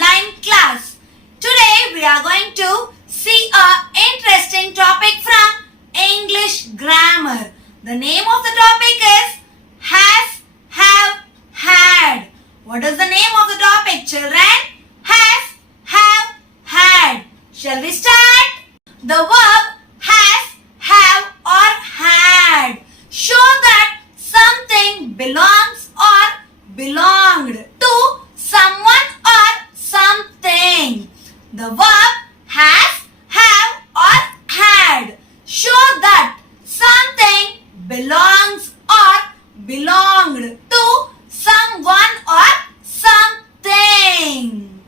online class. Today we are going to see a interesting topic from English grammar. The name of the topic is has, have, had. What is the name of the topic, children? Has, have, had. Shall we start? The verb has, have or had show that something belongs or belonged to someone or something. The verb has, have or had show that something belongs or belonged to someone or something.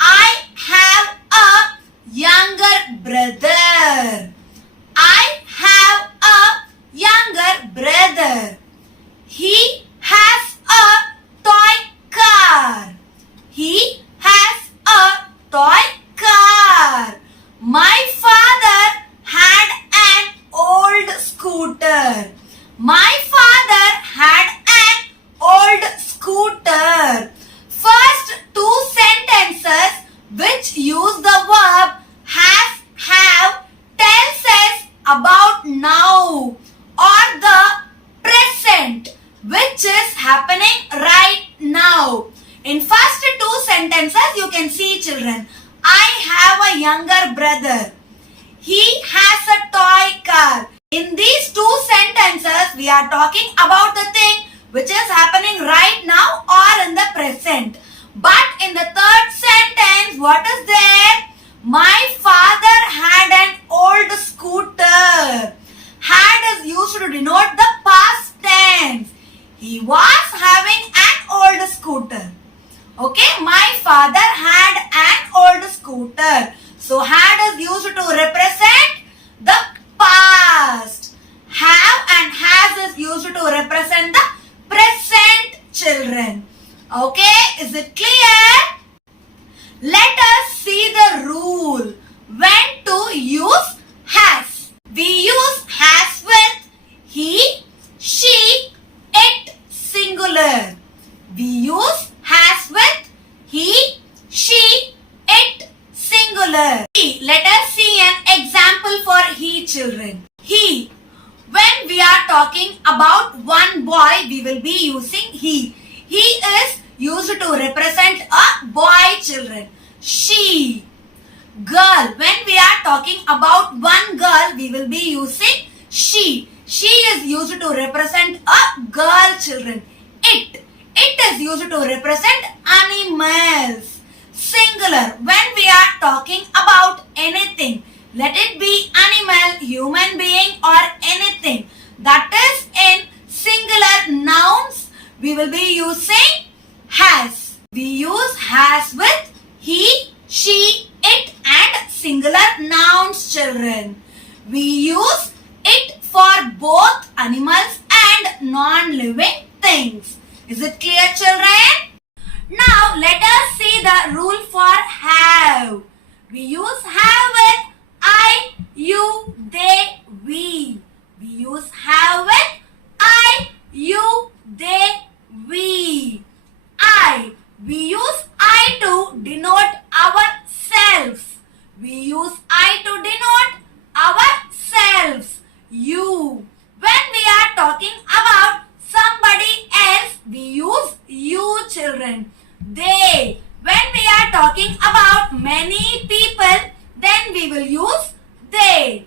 I have a younger brother. I have a younger brother. He has a toy car. He has a toy car. My father had an old scooter. My father had an old scooter. First two sentences which use the verb has, have tells us about now or the present which is happening right now. In first two sentences you can see, children, I have a younger brother. He has a toy car. In these two sentences we are talking about the thing which is happening right now or in the present. But in the third sentence, what is there? My father had an old scooter. Had is used to denote the past tense. He was having an old scooter. Okay, my father had an old scooter. So had is used to represent the past. Have and has is used to represent the present, children. Okay, is it clear? Let us see the rule when to use has. We use has with he, she, it singular. We use has with he, she, it singular. Let us see an example for he, children. He. When we are talking about one boy, we will be using he. He is used to represent a boy, children. She. Girl. When we are talking about one girl, we will be using she. She is used to represent a girl, children. It. It is used to represent animals. Singular. When we are talking about anything, let it be animal, human being or anything that is in singular nouns, we will be using has. We use has with he, she, it and singular nouns, children. We use it for both animals and non-living things. Is it clear, children? Now let us see the rule for have. We use have with I, you, they, we. We use have with I, you, they, we. I. We use I to denote ourselves. We use I to denote ourselves. You. When we are talking about somebody else, we use you, children. They. When we are talking about many people, then we will use they.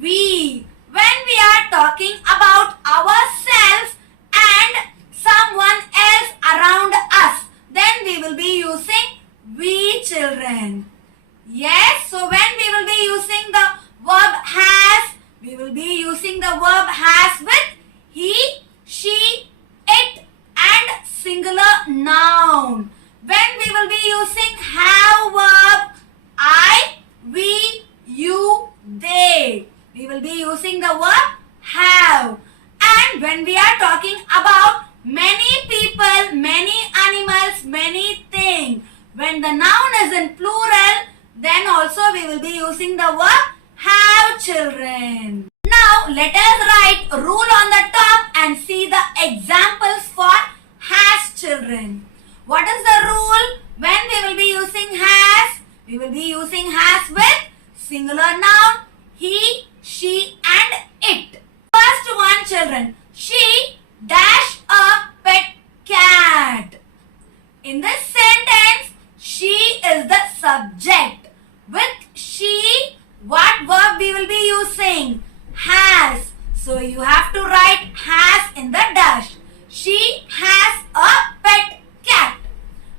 We. When we are talking about ourselves and someone else around us, then we will be using we, children. Yes, so when we will be using the verb has, we will be using the verb has with he, she, it and singular noun. When we will be using have verb I, we, you, they, we will be using the verb have. And when we are talking about many people, many animals, many things, when the noun is in plural, then also we will be using the verb have, children. Now let us write rule on the top and see the examples for has, children. What is the rule when we will be using Plural noun, he, she and it. First one, children. She dash a pet cat. In this sentence, she is the subject. With she, what verb we will be using? Has. So you have to write has in the dash. She has a pet cat.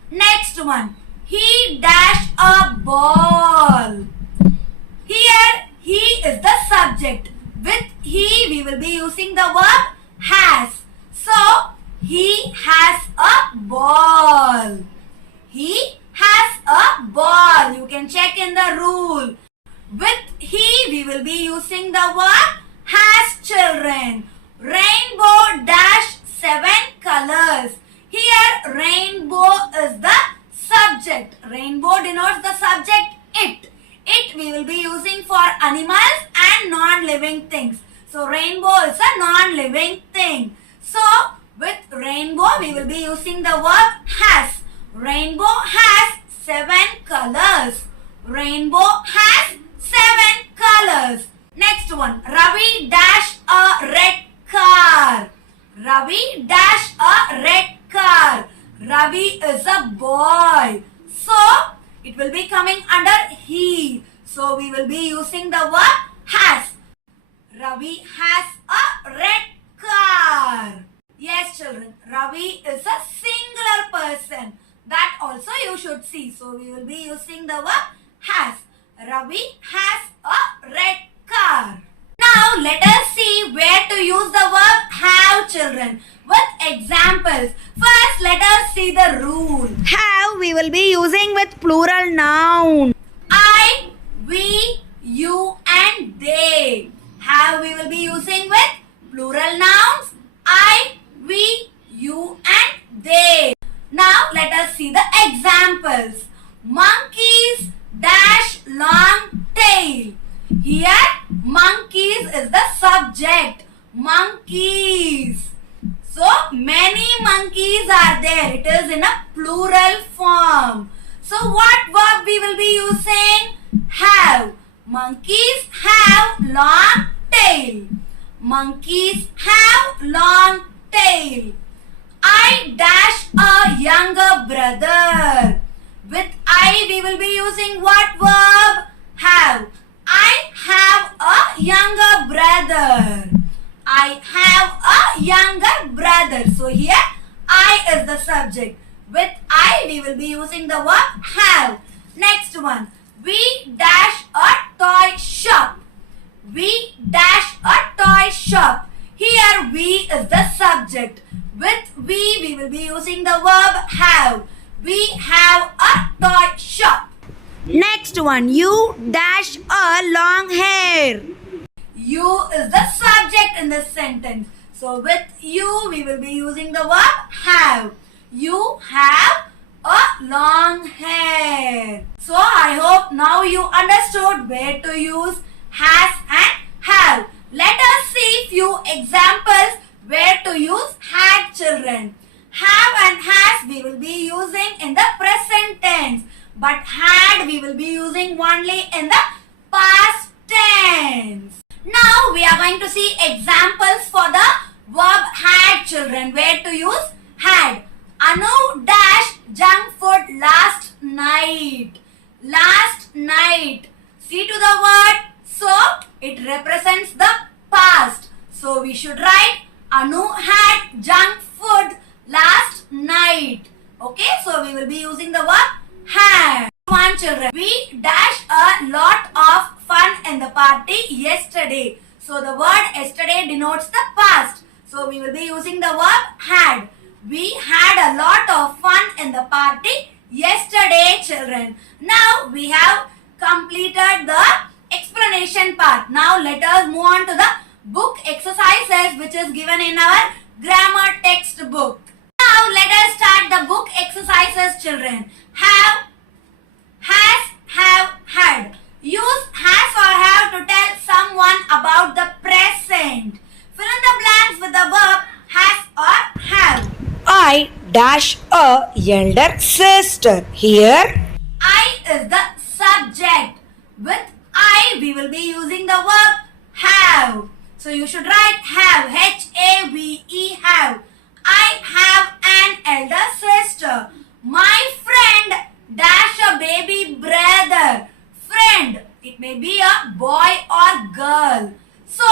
Next one. He dash a ball. Here, he is the subject. With he, we will be using the verb has. So, he has a ball. He has a ball. You can check in the rule. With he, we will be using the verb has, children. Rainbow dash 7 colors. Here, rainbow is the subject. Rainbow denotes the subject it. It we will be using for animals and non-living things. So, rainbow is a non-living thing. So, with rainbow, we will be using the verb has. Rainbow has 7 colors. Rainbow has 7 colors. Next one. Ravi dash a red car. Ravi dash a red car. Ravi is a boy. So, it will be coming under he. So, we will be using the verb has. Ravi has a red car. Yes, children. Ravi is a singular person. That also you should see. So, we will be using the verb has. Ravi has a red car. Now, let us see where to use the verb have, children, with examples. First, let us see the rule. Have we will be using with plural noun. I, we, you and they. Have we will be using with plural nouns. I, we, you and they. Now let us see the examples. Monkeys dash long tail. Here monkeys is the subject. Monkeys. So many monkeys are there. It is in a plural form. So what verb we will be using? Have. Monkeys have long tail. Monkeys have long tail. I dash a younger brother. With I we will be using what verb? Have. I have a younger brother. I have a younger brother. So here I is the subject. With I we will be using the verb have. Next one. We dash a toy shop. We dash a toy shop. Here we is the subject. With we will be using the verb have. We have a toy shop. Next one. You dash a long hair. You is the subject in this sentence. So with you we will be using the verb have. You have a long hair. So I hope now you understood where to use has and have. Let us see few examples where to use had, children. Have and has we will be using in the present tense. But had we will be using only in the past tense. Now we are going to see examples for the verb had, children. Where to use had. Anu dashed junk food last night. Last night. See to the word. So it represents the past. So we should write Anu had junk food last night. Okay, so we will be using the verb had. One, children. We dash a lot of fun in the party yesterday. So the word yesterday denotes the past. So we will be using the verb had. We had a lot of fun in the party yesterday, children. Now we have completed the explanation part. Now let us move on to the book exercises which is given in our grammar textbook. Now let us start the book exercises, children. Have, has, have, had. Use has or have to tell someone about the present. Fill in the blanks with the verb has or have. I dash a elder sister. Here I is the subject. With I, we will be using the verb have. So you should write have, H-A-V-E, have. I have an elder sister. My friend dash a baby brother. Friend, it may be a boy or girl. So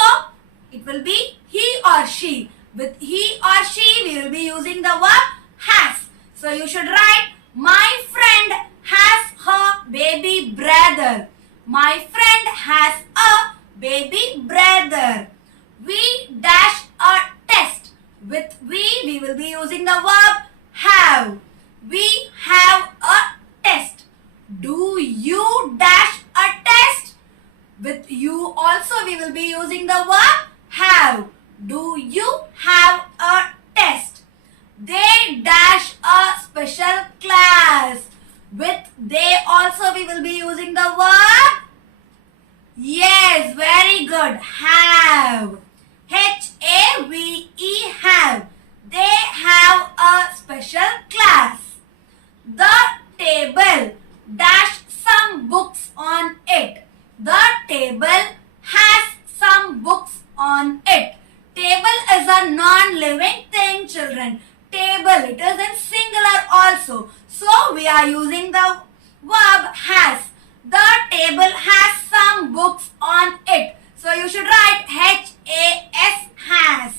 it will be he or she. With he or she, we will be using the verb has. So you should write my friend has her baby brother. My friend has a baby brother. We dash a test. With we will be using the verb have. We have a test. Do you dash a test? With you also we will be using the verb have. Do you have a test? They dash a special class. With they also we will be using the verb. Yes, very good. Have. H-A-V-E, have. They have a special class. The table dash some books on it. The table has some books on it. Table is a non-living thing, children. Table, it is in singular also. So we are using the verb has. The table has some books on it. So you should write H-A-S, has.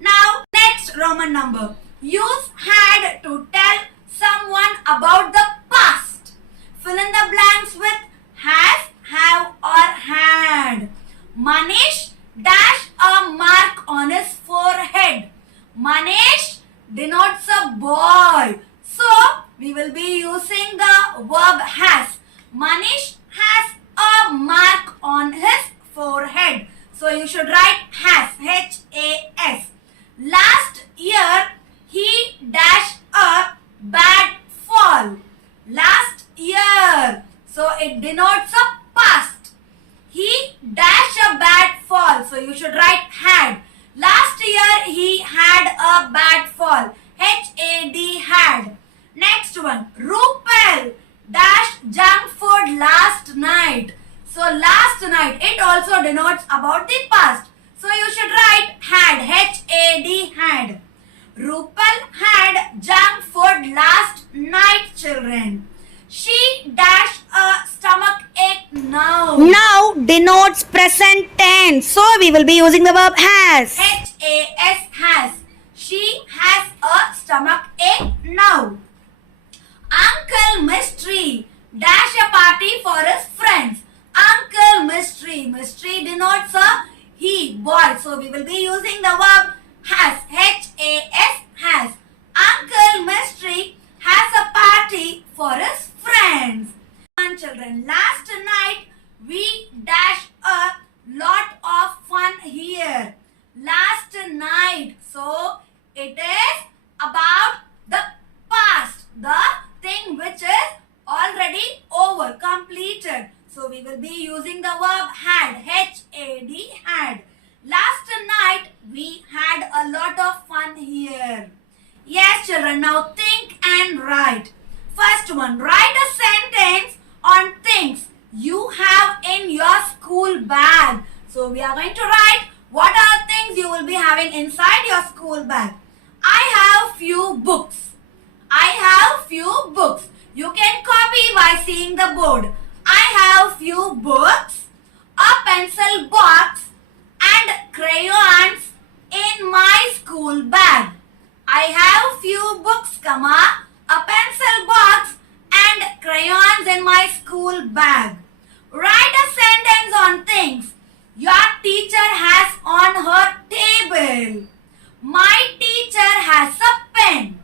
Now next Roman number. Use had to tell someone about the past. Fill in the blanks with has, have or had. Manish dash a mark on his forehead. Manish denotes a boy. So we will be using the verb has. Manish has a mark on his forehead. So you should write has, H-A-S. Last year he dashed a bad fall. Last year. So it denotes a past. He dashed a bad fall. So you should write had. Last year he had a bad fall. H-A-D, had. Next one. Rupal dash junk food last night. So last night, it also denotes about the past. So you should write had, H-A-D, had. Rupal had junk food last night, children. She dashed a stomach ache now. Now denotes present tense. So we will be using the verb has. H-A-S, has. She has a stomach ache now. Uncle Mystery dash a party for his friends. Uncle Mystery. Mystery denotes a he, boy. So we will be using the verb has. H-A-S, has. Uncle Mystery has a party for his friends. Children, last night we dashed a lot of fun here. Last night. So it is about the past. The thing which is already over, completed. So we will be using the verb had, H-A-D, had. Last night we had a lot of fun here. Yes, children, now think and write. First one, write a sentence on things you have in your school bag. So we are going to write what are things you will be having inside your school bag. I have few books. I have few books. You can copy by seeing the board. I have few books, a pencil box and crayons in my school bag. I have few books, comma, a pencil box and crayons in my school bag. Write a sentence on things your teacher has on her table. My teacher has a pen.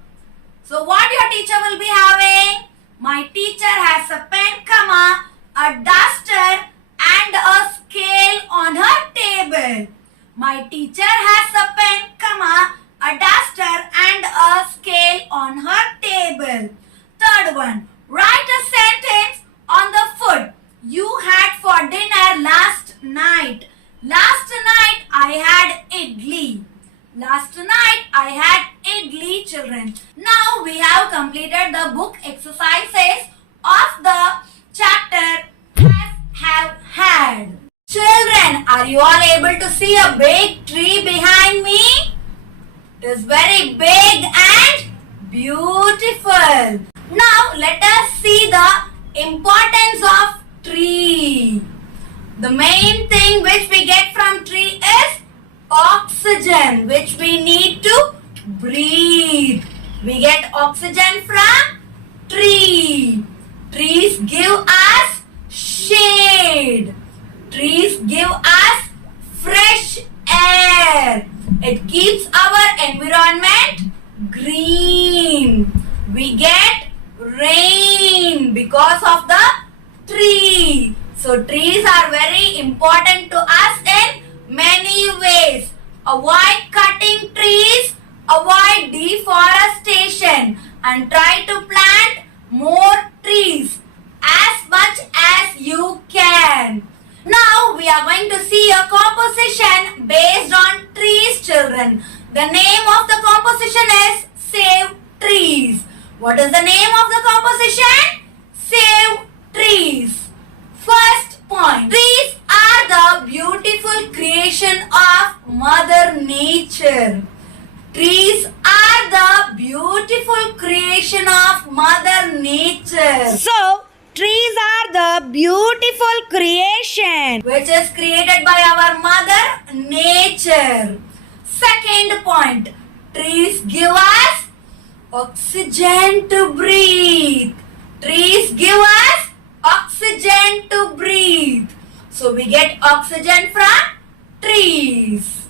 So what your teacher will be having? My teacher has a pen, comma, a duster and a scale on her table. My teacher has a pen, comma, a duster and a scale on her table. Third one, write a sentence on the food you had for dinner last night. Last night I had idli. Last night I had idli, children. Now we have completed the book exercises of the chapter has, have, had. see a big tree behind me? It is very big and beautiful. Now let us see the importance of tree. The main thing which we get from tree is oxygen, which we need to breathe. We get oxygen from tree. Trees give us shade. Trees give us fresh air. It keeps our environment green. We get rain because of the tree. So trees are very important to us in many ways. Avoid cutting trees, avoid deforestation, and try to plant more trees as much as you can. Now we are going to see a composition based on trees, children. The name of the composition is Save Trees. What is the name of the composition? Save Trees. First point. Trees are the beautiful creation of Mother Nature. Trees are the beautiful creation of Mother Nature. So, trees are the beautiful creation. Which is created by our Mother Nature. Second point. Trees give us oxygen to breathe. Trees give us oxygen to breathe. So we get oxygen from trees.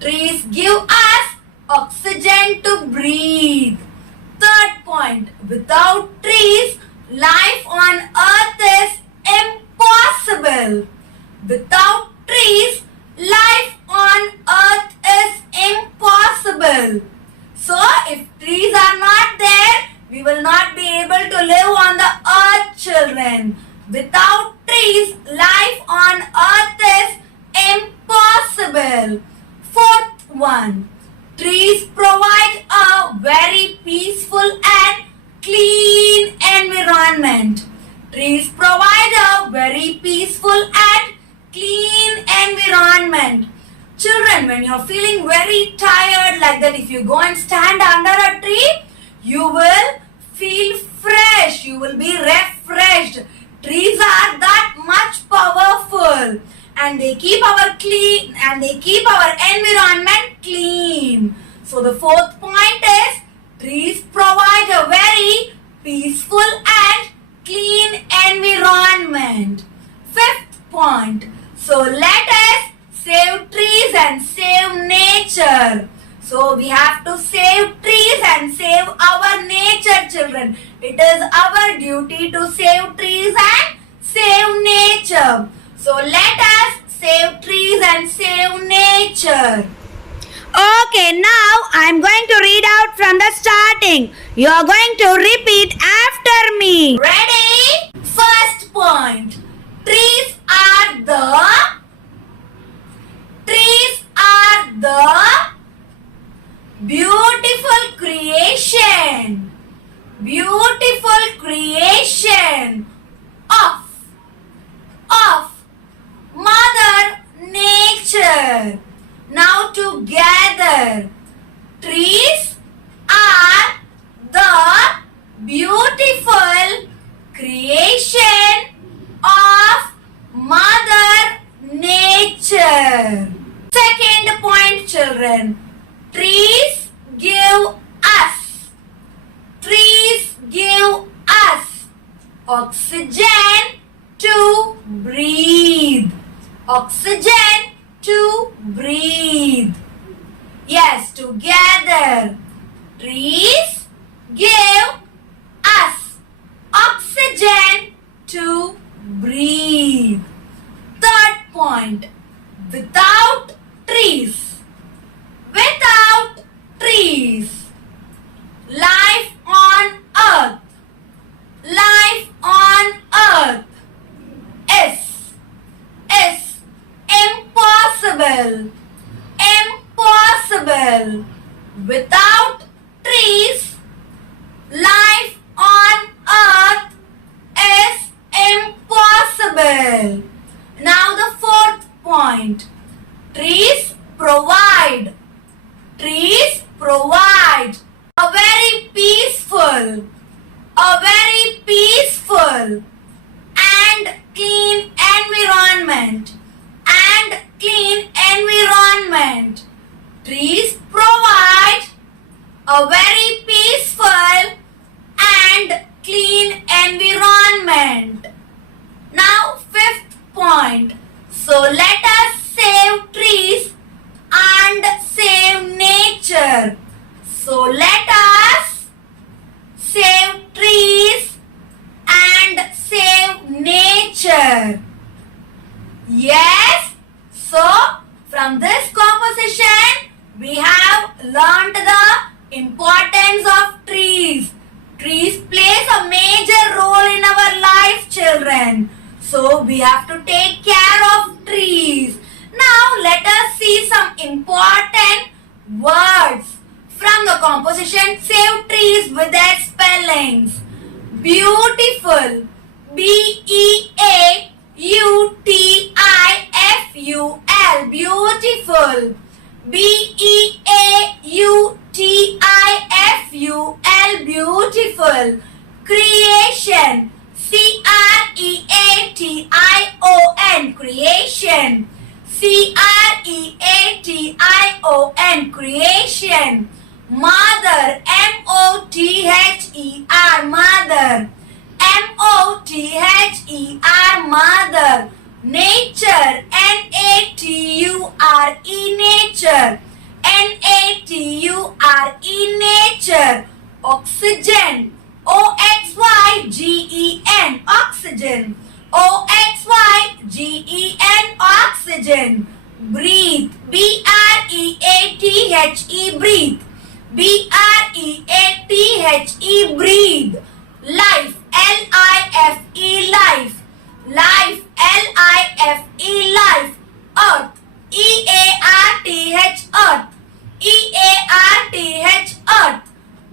Trees give us oxygen to breathe. Third point. Without trees, life on earth is impossible. Without trees, life on earth is impossible. So if trees are not there, we will not be able to live on the earth, children. Without trees, life on earth is impossible. Fourth one. Trees provide a very peaceful and clean environment. Trees provide a very peaceful and clean environment. Children, when you're feeling very tired like that, if you go and stand under a tree, you will feel fresh. You will be refreshed. Trees are that much powerful, and they keep our environment clean. So the fourth point is trees provide a very peaceful and clean environment. Fifth point. So let us save trees and save nature. So we have to save trees and save our nature, children. It is our duty to save trees and save nature. So let us save trees and save nature. Okay, now I'm going to read out from the starting. You are going to repeat after me. Ready? First point. Trees are the beautiful creation. Beautiful creation of Mother Nature. Now together. Trees are the beautiful creation of Mother Nature. Second point, children. Trees give us oxygen to breathe. Oxygen to breathe. Yes, together. Trees give us oxygen to breathe. Third point. Without trees, life on earth is impossible. Without trees, life on earth is impossible. Now the fourth point. Trees provide. Trees provide a very peaceful and clean environment. Trees provide a very peaceful and clean environment. Now, fifth point. So let us save trees and save nature. So let us save trees and save nature. Yes. So from this composition we have learnt the importance of trees. Trees plays a major role in our life, children. So we have to take care of trees. Now let us see some important words from the composition Save Trees with their spellings. Beautiful, B-E-A-U-T-I-F-U-L, beautiful, B-E-A-U-T-I-F-U-L, beautiful. Creation, C-R-E-A-T-I-O-N, creation, C-R-E-A-T-I-O-N, creation. Mother, M-O-T-H-E-R, mother, M-O-T-H-E-R, mother. Nature, N-A-T-U-R-E, nature, N-A-T-U-R-E, nature. Oxygen, O-X-Y-G-E-N, oxygen, O-X-Y-G-E-N, oxygen. Breathe, B-R-E-A-T-H-E, breathe, B-R-E-A-T-H-E, breathe. Life, L-I-F-E, life, life, L-I-F-E, life. Earth, E-A-R-T-H, earth, E-A-R-T-H, earth.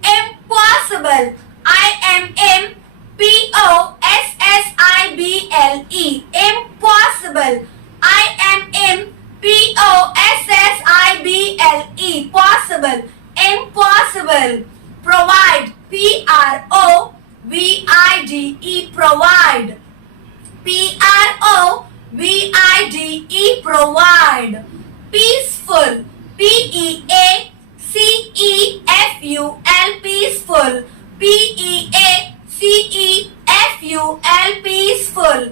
Impossible, I-M-M-P-O-S-S-I-B-L-E, impossible, I-M-M-P-O-S-S-I-B-L-E, possible, impossible. Provide, P-R-O-V-I-D-E, provide, P-R-O-V-I-D-E, provide. Peaceful, P-E-A-C-E-F-U-L, peaceful, P-E-A-C-E-F-U-L, peaceful.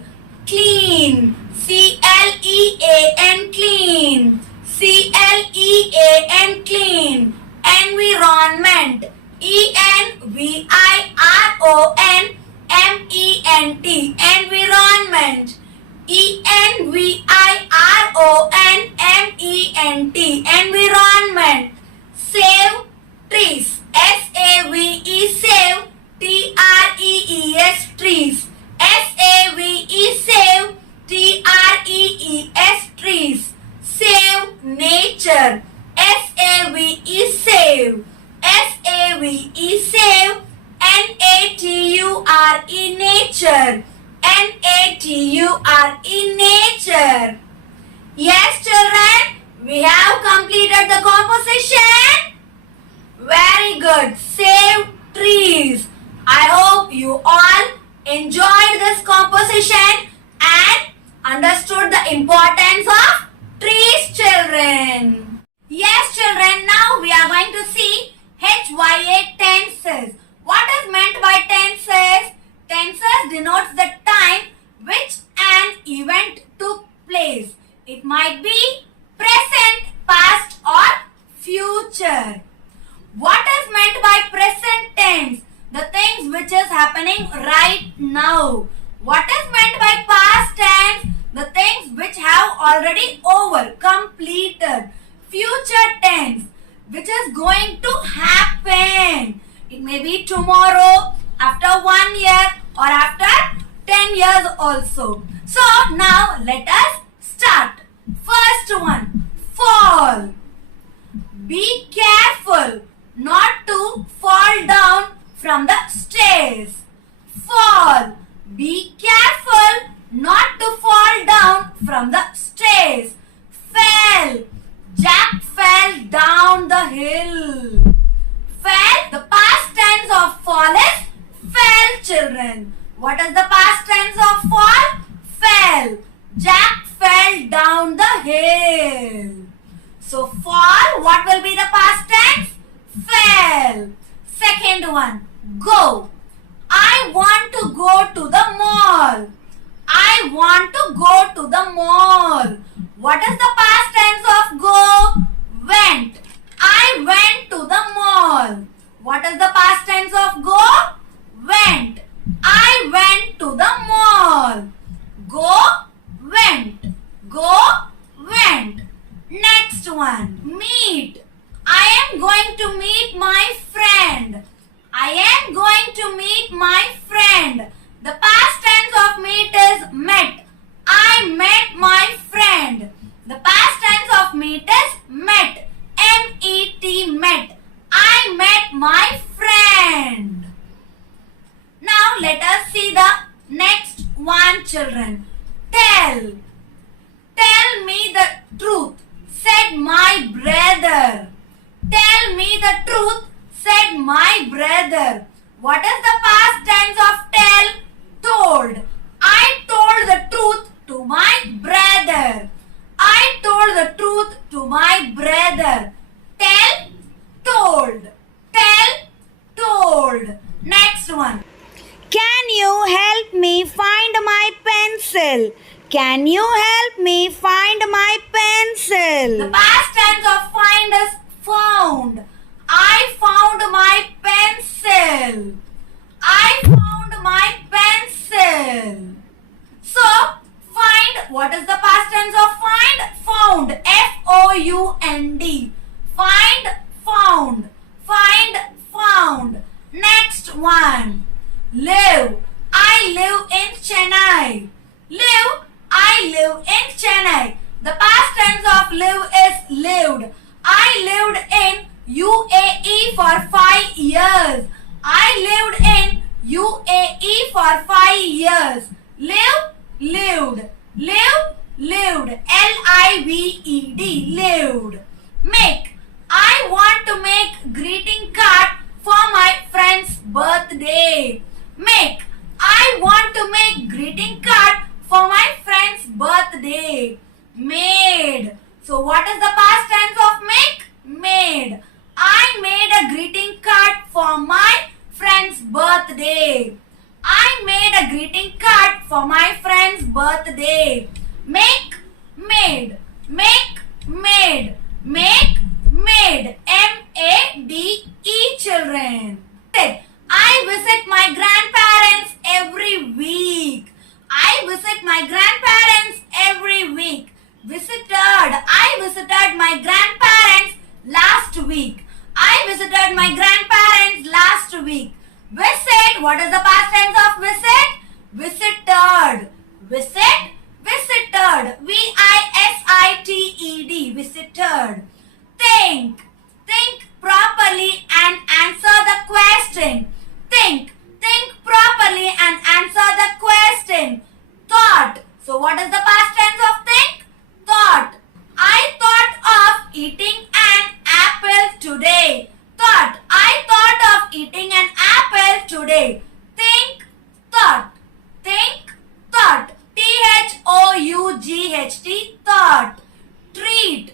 Clean, C-L-E-A-N, clean, C-L-E-A-N, clean. Environment, E-N-V-I-R-O-N-M-E-N-T, environment, E-N-V-I-R-O-N-M-E-N-T, environment. Save trees, S-A-V-E, save, T-R-E-E-S, trees, S-A-V-E, save, T-R-E-E-S, trees. Save nature, S-A-V-E, save, S-A-V-E, save, N-A-T-U-R-E, nature, N-A-T-U-R-E, nature. Yes, children, we have completed the composition. Very good. Save trees. I hope you all enjoyed this composition and understood the importance of trees, children. Yes, children, now we are going to see HYA tenses. What is meant by tenses? Tenses denotes the time which an event took place. It might be present, past or future. What is meant by present tense? The things which is happening right now. What is meant by past tense? The things which have already over, completed. Future tense, which is going to happen. It may be tomorrow, after 1 year or after 10 years also. So now let us start. First one, fall. Be careful not to fall down from the stairs. Fall. Be careful not to fall down from the stairs. fell. Jack fell down the hill. Fell, the past tense of fall is fell, children. What is the past tense of fall? Fell. Jack fell down the hill. So fall, what will be the past tense? Fell. Second one, go. I want to go to the mall. I want to go to the mall. What is the past tense of go? Went. I went to the mall. What is the past tense of go? Went. I went to the mall. Go, went. Go, went. Next one, meet. I am going to meet my friend. I am going to meet my friend. The past tense of meet is met. I met my friend. The past tense of meet is met. M-E-T, met. I met my friend. Now let us see the next one, children. Tell. Tell me the truth, said my brother. Tell me the truth, said my brother. What is the past tense of tell? Told. I told the truth to my brother. I told the truth to my brother. Tell, told. Tell, told. Next one. Can you help me find my pencil? Can you help me find my pencil? The past tense of find is found. I found my pencil. I found my pencil. So, find, what is the past tense of find? Found. F-O-U-N-D. Find, found. Find, found. Next one. Live. I live in Chennai. Live. I live in Chennai. The past tense of live is lived. I lived in UAE for 5 years. I lived in UAE for 5 years. Live, lived. Live, lived. L-I-V-E-D. Lived. Make. I want to make greeting card for my friend's birthday. Make. I want to make greeting card for my friend's birthday. Made. So what is the past tense of make? Made. I made a greeting card for my friend's birthday. I made a greeting card for my friend's birthday. Make, made. Make, made. Make, made. M-A-D-E, children. I visit my grandparents every week. I visit my grandparents every week. Visited. I visited my grandparents last week. I visited my grandparents last week. Visit. What is the past tense of visit? Visited. Visit. Visited. V-I-S-I-T-E-D. Visited. Think. Think properly and answer the question. Think. Think properly and answer the question. Thought. So what is the past tense of think? Thought. I thought of eating an apple today. Thought. I thought of eating an apple today. Think, thought. Think, thought. T-H-O-U-G-H-T. Thought. Treat.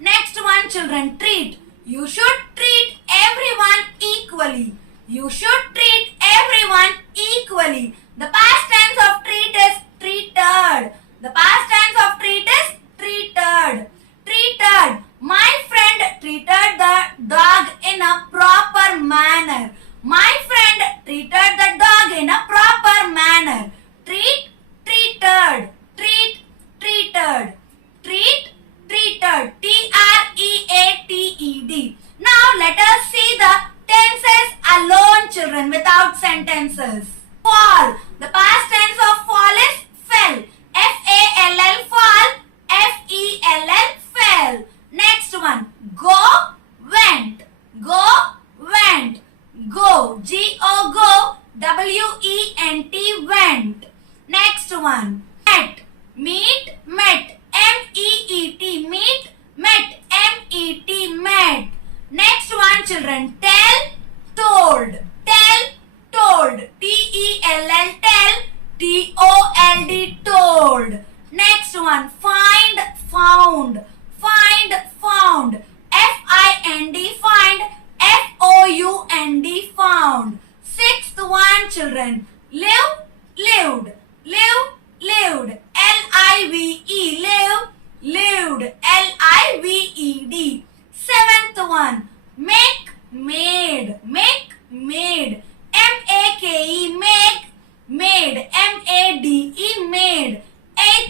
Next one, children. Treat. You should treat everyone equally. You should treat everyone equally. The past tense of treat is treated. The past tense of treat is treated. Treated. My friend treated the dog in a proper manner. My friend treated the dog in a proper manner. Treat, treated. Treat, treated. Treat, treated. T-R-E-A-T-E-D. Now let us see the tenses alone, children, without sentences. Fall. The past tense of fall is fell. F-A-L-L, fall. F-E-L-L, fell. Next one. Go, went. Go, went. Go. G-O, go. W-E-N-T, went. Next one. Met. Meet, met. M-E-E-T, meet.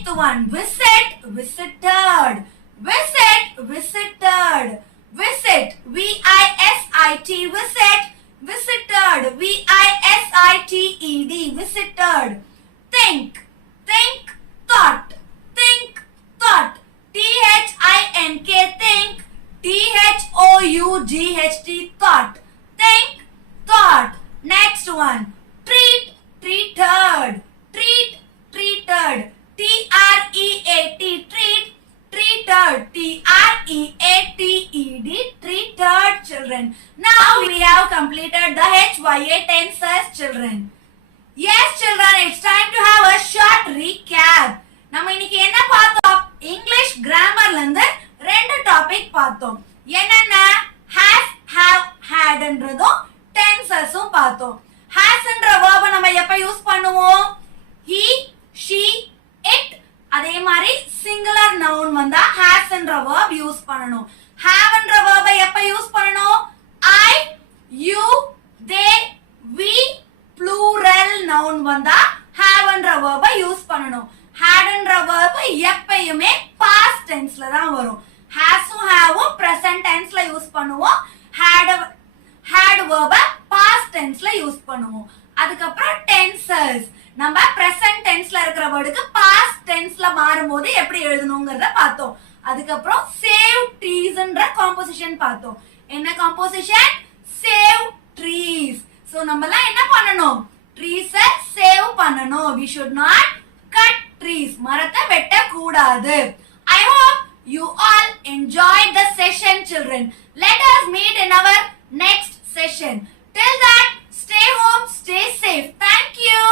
Eighth one, visit, visited. Visit, visited. Visit, V-I-S-I-T, visit, visited, V-I-S-I-T-E-D, visited. Think, think, thought, think, thought, T-H-I-N-K, think, T-H-O-U-G-H-T, thought, think, thought. Next one, treat, treated, treat, treated, T-R-E-A-T, treat, treated, T-R-E-A-T-E-D, treated, children. Now we have completed the HYA tenses, children. Yes, children, it's time to have a short recap. நம்ம இன்னைக்கு என்ன பார்த்தோம்? English கிராமர்ல இருந்து ரெண்டு topic பார்த்தோம். என்னென்ன? has, have, had ன்றதும் டென்சஸும் பார்த்தோம். has ன்ற verb நம்ம எப்ப யூஸ் பண்ணுவோம்? he, she, it. அதே மாதிரி சிங்குலர் நவுன் வந்தா has ன்ற verb யூஸ் பண்ணணும். have ன்ற verb எப்ப யூஸ் பண்ணணும்? I, you, they, we. plural noun வந்தா have ன்ற verb யூஸ் பண்ணணும். had ன்ற verb எப்பயுமே past tenseல தான் வரும். has உம் have உம் present tenseல யூஸ் பண்ணுவோம். had verb past tenseல யூஸ் பண்ணுவோம். அதுக்கப்புறம் tenses நம்ம present tenseல இருக்கிற வேர்டுக்கு past tenseல மாறும்போது எப்படி எழுதணும்ங்கறத பார்த்தோம். அதுக்கப்புறம் save trees ன்ற composition பார்த்தோம். என்ன composition? save trees. So நம்மலாம் என்ன பண்ணணும்? trees save பண்ணணும். We should not cut trees. மரத்தை வெட்ட கூடாது. I hope you all enjoyed the session, children. Let us meet in our next session. Till that, stay home, stay safe. Thank you.